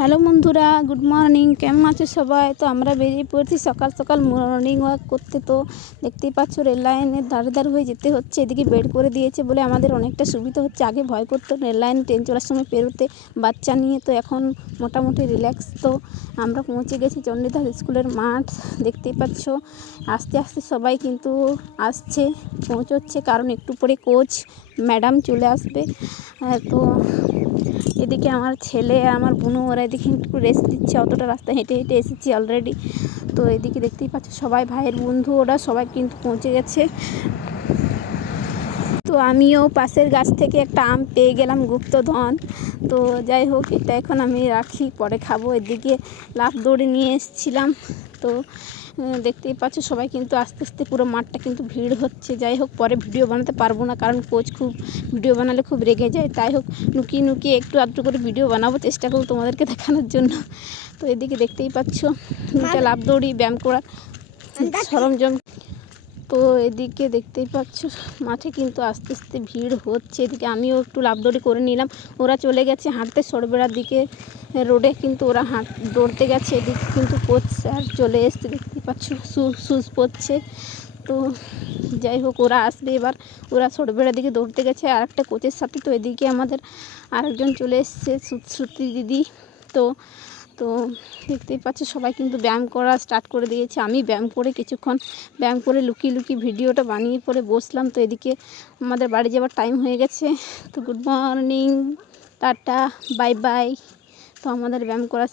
Hello বন্ধুরা, good morning. কেমন আছো সবাই? তো আমরা বেরিয়ে পড়েছি সকাল সকাল মর্নিং ওয়াক করতে। তো দেখতেই পাচ্ছ রেল লাইনের ধারে ধারে হয়ে যেতে হচ্ছে। এদিকে বেড করে দিয়েছে বলে আমাদের অনেকটা সুবিধা হচ্ছে। আগে ভয় করতো রেল লাইন ট্রেন চলার সময় পেরোতে বাচ্চা নিয়ে, তো এখন মোটামুটি রিল্যাক্স। তো আমরা পৌঁছে গেছি চণ্ডীদাস স্কুলের মাঠ। দেখতেই পাচ্ছ আস্তে আস্তে সবাই কিন্তু আসছে, পৌঁছচ্ছে, কারণ একটু পরে কোচ ম্যাডাম চলে আসবে। তো এদিকে আমার ছেলে আমার বোনও ওরা এদিকে একটু রেস্ট দিচ্ছে। অতটা রাস্তা হেঁটে হেঁটে এসেছি অলরেডি। তো এদিকে দেখতেই পাচ্ছ সবাই ভাইয়ের বন্ধু ওরা সবাই কিন্তু পৌঁছে গেছে। তো আমিও পাশের গাছ থেকে একটা আম পেয়ে গেলাম গুপ্তধন। তো যাই হোক, এটা এখন আমি রাখি, পরে খাবো। এদিকে লাফ দড়ি নিয়ে এসেছিলাম। তো দেখতেই পাচ্ছ সবাই কিন্তু আস্তে আস্তে পুরো মাঠটা কিন্তু ভিড় হচ্ছে। যাই হোক, পরে ভিডিও বানাতে পারবো না, কারণ কোচ খুব ভিডিও বানালে খুব রেগে যায়। তাই হোক, লুকিয়ে লুকিয়ে একটু আধটু করে ভিডিও বানাবো, চেষ্টা করবো তোমাদেরকে দেখানোর জন্য। তো এদিকে দেখতেই পাচ্ছ দুটা লাফ দড়ি ব্যায়াম করার সরঞ্জাম। তো এদিকে দেখতেই পাচ্ছ মাঠে কিন্তু আস্তে আস্তে ভিড় হচ্ছে। এদিকে আমিও একটু লাফদড়ি করে নিলাম। ওরা চলে গেছে হাঁটতে সরবেড়ার দিকে রোডে, কিন্তু ওরা দৌড়তে গেছে। এদিকে কিন্তু কোচ স্যার চলে এসছে, দেখতেই পাচ্ছ শুজ পরছে। তো যাই হোক, ওরা আসবে এবার। ওরা সরবেড়ার দিকে দৌড়তে গেছে আর একটা কোচের সাথে। তো এদিকে আমাদের আরেকজন চলে এসছে, শ্রুতি দিদি। তো তো দেখতেই পাচ্ছ সবাই কিন্তু ব্যায়াম করা স্টার্ট করে দিয়েছে। আমি কিছুক্ষণ ব্যায়াম করে লুকিয়ে লুকিয়ে ভিডিওটা বানিয়ে পরে বসলাম। তো এদিকে আমাদের বাড়ি যাওয়ার টাইম হয়ে গেছে। তো good morning, tata, bye bye. তো আমাদের ব্যায়াম করা